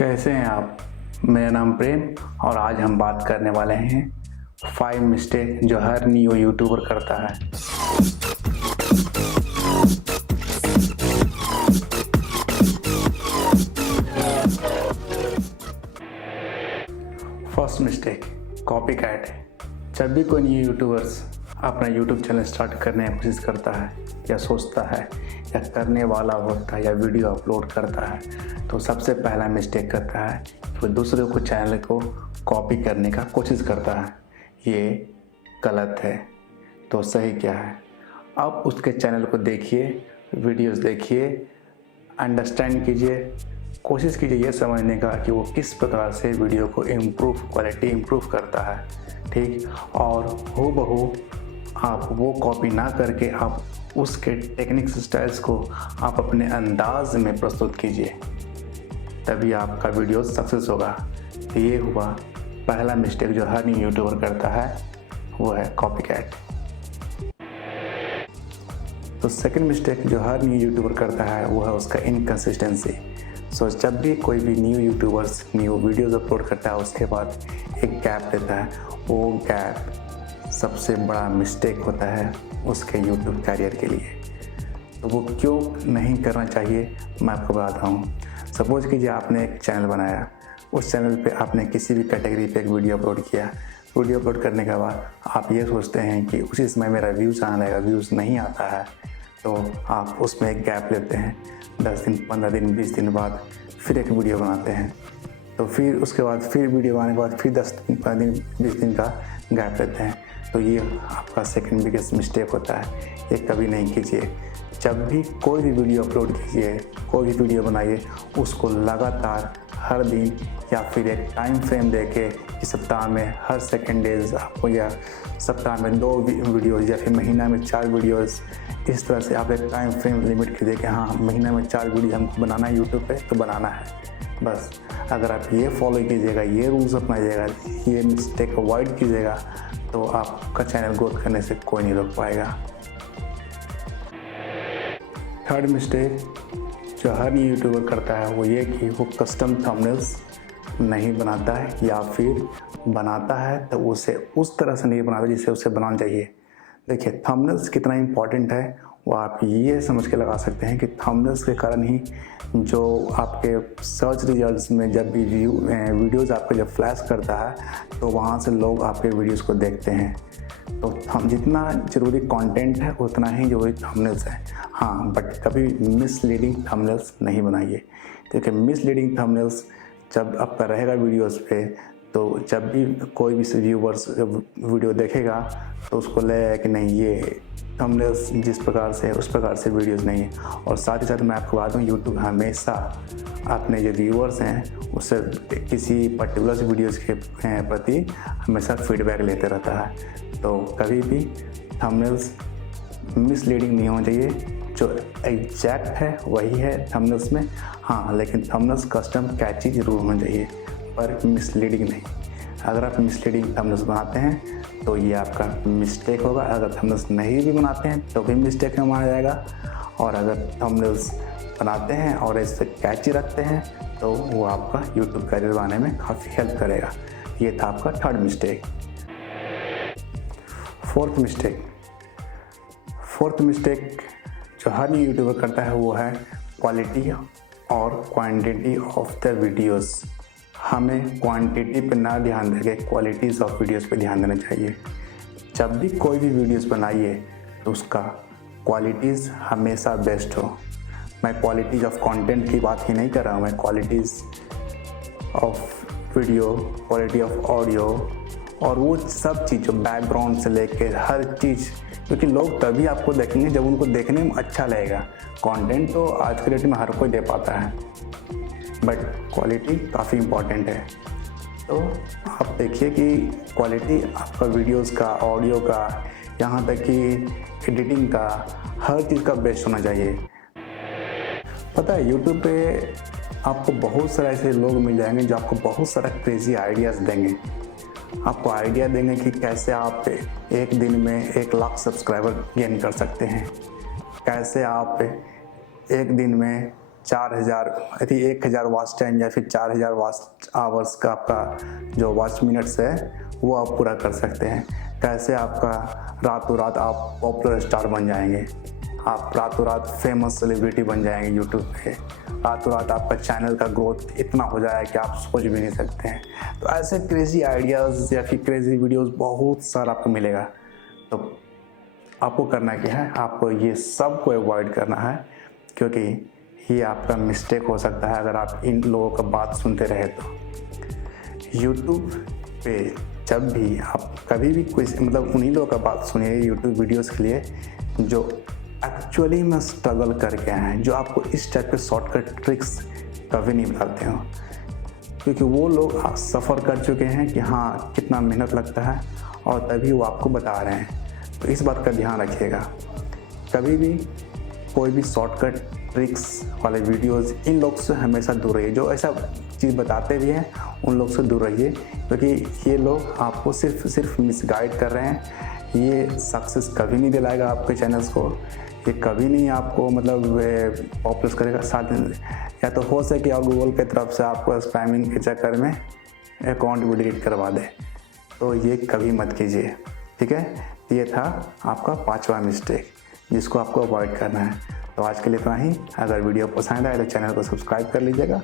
कैसे हैं आप? मेरा नाम प्रेम और आज हम बात करने वाले हैं 5 मिस्टेक जो हर न्यू यूट्यूबर करता है। First mistake, copy cat. जब भी कोई न्यू यूट्यूबर्स अपना यूट्यूब चैनल स्टार्ट करने की कोशिश करता है या सोचता है या करने वाला होता है या वीडियो अपलोड करता है तो सबसे पहला मिस्टेक करता है कि वो दूसरे को चैनल को कॉपी करने का कोशिश करता है। ये गलत है। तो सही क्या है? आप उसके चैनल को देखिए, वीडियोस देखिए, अंडरस्टैंड कीजिए, कोशिश कीजिए ये समझने का कि वो किस प्रकार से वीडियो को क्वालिटी इम्प्रूव करता है, ठीक। और हूबहू आप वो कॉपी ना करके आप उसके टेक्निक्स स्टाइल्स को आप अपने अंदाज में प्रस्तुत कीजिए, तभी आपका वीडियो सक्सेस होगा। तो ये हुआ पहला मिस्टेक जो हर न्यू यूट्यूबर करता है, वो है कॉपी कैट। तो सेकंड मिस्टेक जो हर न्यू यूट्यूबर करता है वो है उसका इनकन्सिस्टेंसी। सो जब भी कोई भी new YouTubers new videos upload करता है उसके बाद एक गैप देता है, वो गैप सबसे बड़ा मिस्टेक होता है उसके यूट्यूब कैरियर के लिए। तो वो क्यों नहीं करना चाहिए मैं आपको बताता हूँ। सपोज कीजिए आपने एक चैनल बनाया, उस चैनल पे आपने किसी भी कैटेगरी पे एक वीडियो अपलोड किया। वीडियो अपलोड करने के बाद आप ये सोचते हैं कि उसी समय मेरा व्यूज़ आने लगेगा, व्यूज़ नहीं आता है तो आप उसमें एक गैप लेते हैं। 10 दिन, 15 दिन, 20 दिन बाद फिर एक वीडियो बनाते हैं। तो फिर उसके बाद फिर वीडियो बनाने के बाद फिर 10 दिन, 15 दिन, 20 दिन का गैप लेते हैं। तो ये आपका सेकंड बिगेस्ट मिस्टेक होता है। ये कभी नहीं कीजिए। जब भी कोई भी वीडियो अपलोड कीजिए, कोई भी वीडियो बनाइए, उसको लगातार हर दिन या फिर एक टाइम फ्रेम देके कि सप्ताह में हर सेकंड डेज आपको, या सप्ताह में 2 वीडियोज़ या फिर महीना में 4 वीडियोज़, इस तरह से आप एक टाइम फ्रेम लिमिट कीजिए कि हाँ महीना में 4 वीडियो हमको बनाना है यूट्यूब पे तो बनाना है बस। अगर आप ये फॉलो कीजिएगा, ये रूल्स अपनाइएगा, ये मिस्टेक अवॉइड कीजिएगा तो आपका चैनल ग्रोथ करने से कोई नहीं रोक पाएगा। थर्ड मिस्टेक जो हर न्यू यूट्यूबर करता है वो ये कि वो कस्टम थंबनेल्स नहीं बनाता है, या फिर बनाता है तो उसे उस तरह से नहीं बनाता जिससे उसे बनाना चाहिए। देखिए थंबनेल्स कितना इम्पॉर्टेंट है वो आप ये समझ के लगा सकते हैं कि थंबनेल्स के कारण ही जो आपके सर्च रिजल्ट्स में जब भी वीडियोज़ आपके जब फ्लैश करता है तो वहाँ से लोग आपके वीडियोज़ को देखते हैं। तो हम जितना ज़रूरी कंटेंट है उतना ही ज़रूरी थंबनेल्स है। हाँ, बट कभी मिसलीडिंग थंबनेल्स नहीं बनाइए, क्योंकि मिसलीडिंग थंबनेल्स जब आपका रहेगा वीडियोज़ पे तो जब भी कोई भी व्यूवर्स वीडियो देखेगा तो उसको लगेगा कि नहीं ये थंबनेल्स जिस प्रकार से उस प्रकार से वीडियोस नहीं है। और साथ ही साथ मैं आपको बता दूँ यूट्यूब हमेशा अपने जो व्यूवर्स हैं उससे किसी पर्टिकुलर वीडियोस के प्रति हमेशा फीडबैक लेते रहता है। तो कभी भी थंबनेल्स मिसलीडिंग नहीं होना चाहिए। जो एग्जैक्ट है वही है थंबनेल्स में, हाँ, लेकिन थंबनेल्स कस्टम कैची जरूर होना चाहिए पर मिसलीडिंग नहीं। अगर आप मिसलीडिंग थंबनेल्स बनाते हैं तो ये आपका मिस्टेक होगा। अगर थंबनेल्स नहीं भी बनाते हैं तो भी मिस्टेक में माना जाएगा। और अगर थंबनेल्स बनाते हैं और इससे कैची रखते हैं तो वो आपका यूट्यूब कैरियर बनाने में काफ़ी हेल्प करेगा। ये था आपका थर्ड मिस्टेक। फोर्थ मिस्टेक जो हर न्यू यूट्यूबर करता है वो है क्वालिटी और क्वांटिटी ऑफ द वीडियोस। हमें क्वांटिटी पे ना ध्यान देके क्वालिटीज़ ऑफ वीडियोस पे ध्यान देना चाहिए। जब भी कोई भी वीडियोस बनाइए तो उसका क्वालिटीज़ हमेशा बेस्ट हो। मैं क्वालिटीज़ ऑफ कंटेंट की बात ही नहीं कर रहा हूँ, मैं qualities of video, quality of audio और वो सब चीज़ जो बैकग्राउंड से लेके हर चीज़, क्योंकि लोग तभी आपको देखेंगे जब उनको देखने में अच्छा लगेगा। कंटेंट तो आज के डेट में हर कोई दे पाता है बट क्वालिटी काफ़ी इम्पॉर्टेंट है। तो आप देखिए कि क्वालिटी आपका वीडियोस का, ऑडियो का, यहाँ तक कि एडिटिंग का, हर चीज़ का बेस्ट होना चाहिए। पता है यूट्यूब पे आपको बहुत सारे ऐसे लोग मिल जाएंगे जो आपको बहुत सारा क्रेजी आइडियाज़ देंगे। आपको आइडिया देंगे कि कैसे आप एक दिन में 1 लाख सब्सक्राइबर गेन कर सकते हैं, कैसे आप एक दिन में 4000 यदि 1000 वॉच टाइम या फिर 4000 वॉच आवर्स का आपका जो वॉच मिनट्स है वो आप पूरा कर सकते हैं। कैसे आपका रातों रात आप पॉपुलर स्टार बन जाएंगे, आप रातों रात फेमस सेलिब्रिटी बन जाएंगे यूट्यूब पे, रातों रात आपका चैनल का ग्रोथ इतना हो जाए कि आप सोच भी नहीं सकते हैं। तो ऐसे क्रेजी आइडियाज़ या फिर क्रेजी वीडियोस बहुत सारा आपको मिलेगा। तो आपको करना क्या है, आपको ये सब को अवॉइड करना है, क्योंकि ये आपका मिस्टेक हो सकता है अगर आप इन लोगों का बात सुनते रहे तो। यूट्यूब पे जब भी आप कभी भी कोई मतलब उन्हीं लोगों का बात सुनिए यूट्यूब वीडियोस के लिए जो एक्चुअली में स्ट्रगल करके आए हैं, जो आपको इस टाइप के शॉर्टकट ट्रिक्स कभी नहीं बताते हो, क्योंकि वो लोग सफ़र कर चुके हैं कि हाँ कितना मेहनत लगता है और तभी वो आपको बता रहे हैं। तो इस बात का ध्यान रखिएगा, कभी भी कोई भी शॉर्टकट ट्रिक्स वाले वीडियोस इन लोग से हमेशा दूर रहिए। जो ऐसा चीज़ बताते भी हैं उन लोग से दूर रहिए, क्योंकि ये लोग आपको सिर्फ मिसगाइड कर रहे हैं। ये सक्सेस कभी नहीं दिलाएगा आपके चैनल्स को, ये कभी नहीं आपको मतलब पॉपुलर करेगा। साथ या तो हो सके और गूगल की तरफ से आपको स्पैमिंग के चक्कर में अकाउंट भी डिलीट करवा दे, तो ये कभी मत कीजिए, ठीक है। ये था आपका 5वां मिस्टेक जिसको आपको अवॉइड करना है। तो आज के लिए इतना ही। अगर वीडियो पसंद आए तो चैनल को सब्सक्राइब कर लीजिएगा